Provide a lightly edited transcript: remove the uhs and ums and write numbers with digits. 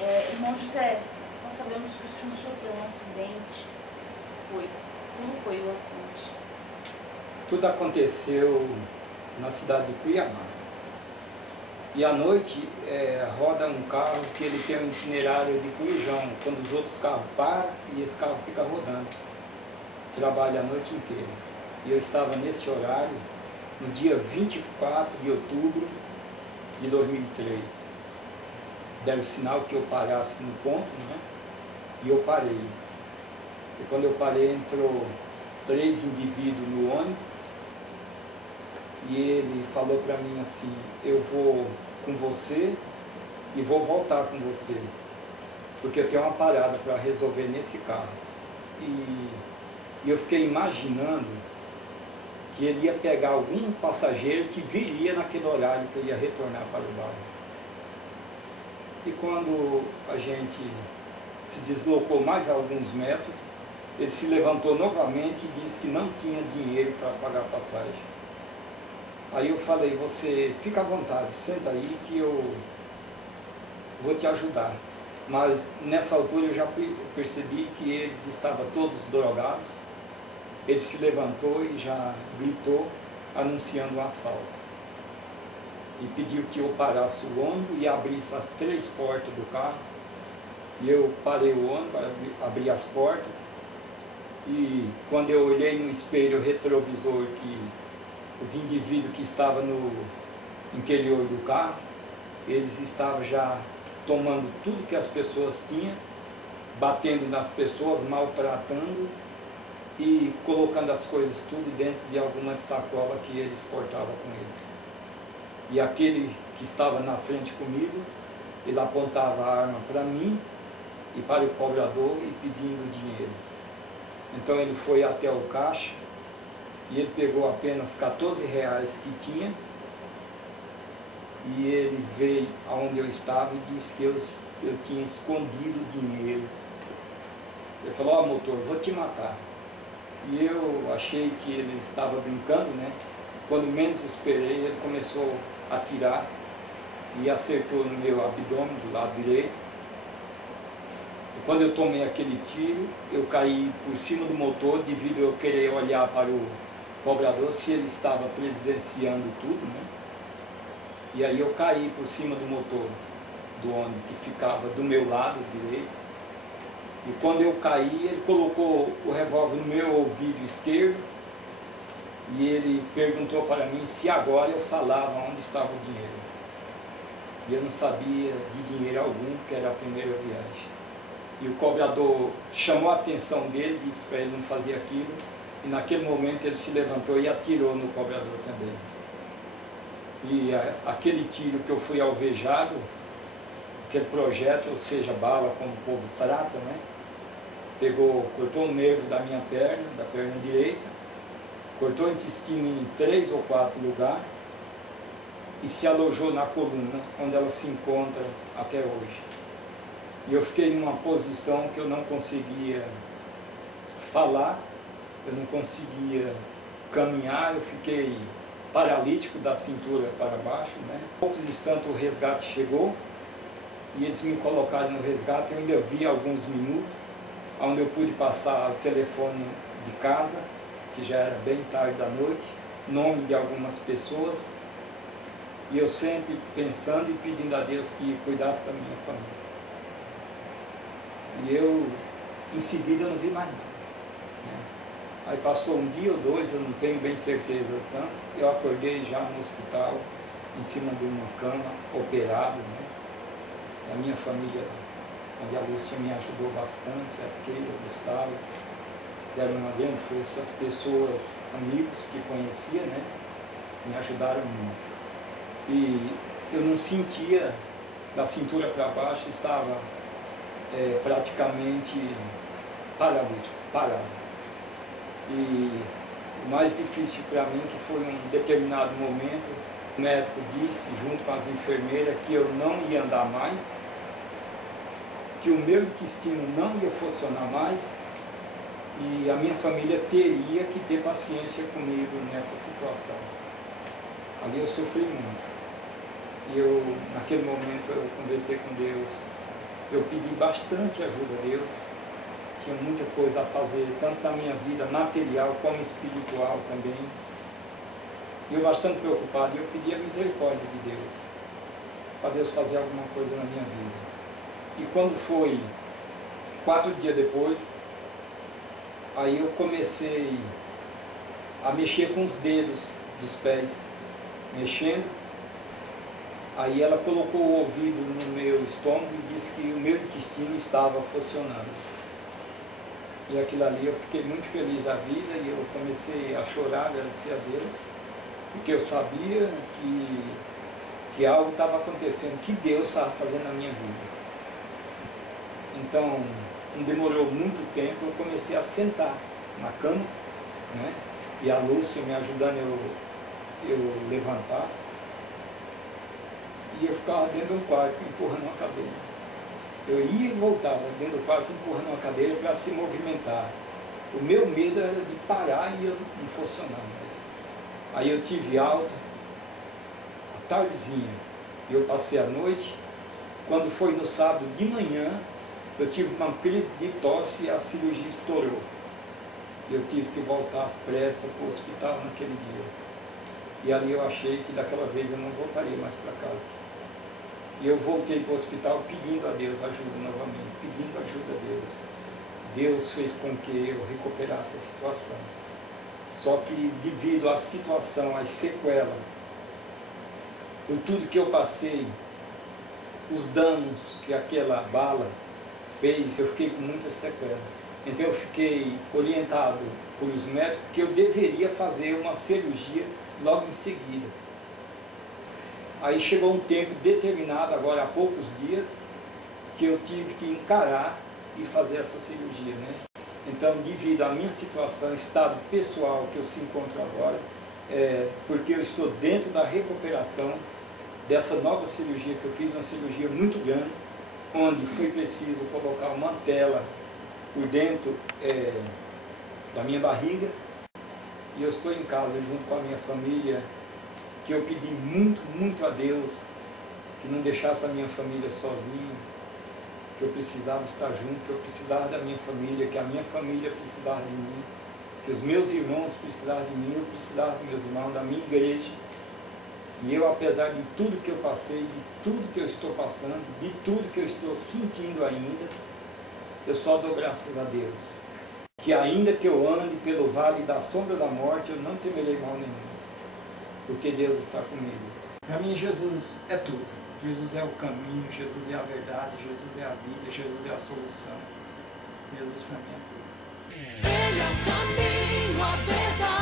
Irmão José, nós sabemos que o senhor sofreu um acidente. Como foi o acidente? Tudo aconteceu na cidade de Cuiabá. E à noite roda um carro que ele tem um itinerário de Cuijão, quando os outros carros param e esse carro fica rodando. Trabalha a noite inteira. E eu estava nesse horário, no dia 24 de outubro de 2003. Deram sinal que eu parasse no ponto, né? E eu parei. E quando eu parei, entrou 3 indivíduos no ônibus. E ele falou para mim assim, eu vou com você e vou voltar com você, porque eu tenho uma parada para resolver nesse carro. E eu fiquei imaginando que ele ia pegar algum passageiro que viria naquele horário que eu ia retornar para o bairro. E quando a gente se deslocou mais alguns metros, ele se levantou novamente e disse que não tinha dinheiro para pagar a passagem. Aí eu falei, você fica à vontade, senta aí que eu vou te ajudar. Mas nessa altura eu já percebi que eles estavam todos drogados. Ele se levantou e já gritou, anunciando um assalto. E pediu que eu parasse o ônibus e abrisse as 3 portas do carro. E eu parei o ônibus, abri as portas. E quando eu olhei no espelho retrovisor que os indivíduos que estavam no interior do carro, eles estavam já tomando tudo que as pessoas tinham, batendo nas pessoas, maltratando e colocando as coisas tudo dentro de algumas sacolas que eles portavam com eles. E aquele que estava na frente comigo, ele apontava a arma para mim e para o cobrador e pedindo dinheiro. Então ele foi até o caixa e ele pegou apenas 14 reais que tinha e ele veio aonde eu estava e disse que eu tinha escondido o dinheiro. Ele falou, ó motor, vou te matar. E eu achei que ele estava brincando, né? Quando menos esperei, ele começou a atirar e acertou no meu abdômen do lado direito. E quando eu tomei aquele tiro, eu caí por cima do motor devido a eu querer olhar para o cobrador se ele estava presenciando tudo, né? E aí eu caí por cima do motor do ônibus que ficava do meu lado direito. E quando eu caí, ele colocou o revólver no meu ouvido esquerdo e ele perguntou para mim se agora eu falava onde estava o dinheiro. E eu não sabia de dinheiro algum, porque era a primeira viagem. E o cobrador chamou a atenção dele, disse para ele não fazer aquilo. E naquele momento ele se levantou e atirou no cobrador também. E aquele tiro que eu fui alvejado, aquele projétil, ou seja, bala, como o povo trata, né? Cortou o nervo da minha perna, da perna direita, cortou o intestino em 3 ou 4 lugares e se alojou na coluna, onde ela se encontra até hoje. E eu fiquei numa posição que eu não conseguia falar, eu não conseguia caminhar, eu fiquei paralítico da cintura para baixo, né? Poucos instantes o resgate chegou e eles me colocaram no resgate. Eu ainda vi alguns minutos, onde eu pude passar o telefone de casa, que já era bem tarde da noite, nome de algumas pessoas, e eu sempre pensando e pedindo a Deus que cuidasse da minha família. E eu, em seguida, eu não vi mais nada, né? Aí passou um dia ou 2, eu não tenho bem certeza do tanto, eu acordei já no hospital, em cima de uma cama, operado, né? A minha família, onde a Lúcia me ajudou bastante, a Keila, o Gustavo, deram uma grande força, as pessoas, amigos que conhecia, né? Me ajudaram muito. E eu não sentia, da cintura para baixo, estava praticamente paralítico, parado. E o mais difícil para mim, que foi um determinado momento, o médico disse, junto com as enfermeiras, que eu não ia andar mais, que o meu intestino não ia funcionar mais e a minha família teria que ter paciência comigo nessa situação. Ali eu sofri muito. E naquele momento eu conversei com Deus eu pedi bastante ajuda a Deus. Tinha muita coisa a fazer, tanto na minha vida material como espiritual também. E eu bastante preocupado, e eu pedi a misericórdia de Deus, para Deus fazer alguma coisa na minha vida. E quando foi 4 dias depois, aí eu comecei a mexer com os dedos dos pés, mexendo. Aí ela colocou o ouvido no meu estômago e disse que o meu intestino estava funcionando. E aquilo ali eu fiquei muito feliz da vida e eu comecei a chorar, agradecer a Deus, porque eu sabia que algo estava acontecendo, que Deus estava fazendo na minha vida. Então, não demorou muito tempo, eu comecei a sentar na cama, né? E a Lúcia me ajudando eu levantar. E eu ficava dentro do quarto, empurrando uma cadeira. Eu ia e voltava dentro do quarto, empurrando uma cadeira para se movimentar. O meu medo era de parar e eu não funcionar mais. Aí eu tive alta, à tardezinha, e eu passei a noite. Quando foi no sábado de manhã, eu tive uma crise de tosse e a cirurgia estourou. Eu tive que voltar às pressas para o hospital naquele dia. E ali eu achei que daquela vez eu não voltaria mais para casa. E eu voltei para o hospital pedindo a Deus ajuda novamente, pedindo ajuda a Deus. Deus fez com que eu recuperasse a situação. Só que devido à situação, às sequelas, por tudo que eu passei, os danos que aquela bala fez, eu fiquei com muita sequela. Então eu fiquei orientado pelos médicos que eu deveria fazer uma cirurgia logo em seguida. Aí chegou um tempo determinado, agora há poucos dias, que eu tive que encarar e fazer essa cirurgia, né? Então, devido à minha situação, estado pessoal que eu se encontro agora, porque eu estou dentro da recuperação dessa nova cirurgia que eu fiz, uma cirurgia muito grande, onde foi preciso colocar uma tela por dentro da minha barriga, e eu estou em casa junto com a minha família, que eu pedi muito, muito a Deus que não deixasse a minha família sozinha, que eu precisava estar junto, que eu precisava da minha família, que a minha família precisava de mim, que os meus irmãos precisavam de mim, eu precisava dos meus irmãos, da minha igreja. E eu, apesar de tudo que eu passei, de tudo que eu estou passando, de tudo que eu estou sentindo ainda, eu só dou graças a Deus. Que ainda que eu ande pelo vale da sombra da morte, eu não temerei mal nenhum, porque Deus está comigo. Para mim, Jesus é tudo. Jesus é o caminho, Jesus é a verdade, Jesus é a vida, Jesus é a solução. Jesus para mim é tudo. Ele é o caminho, a verdade.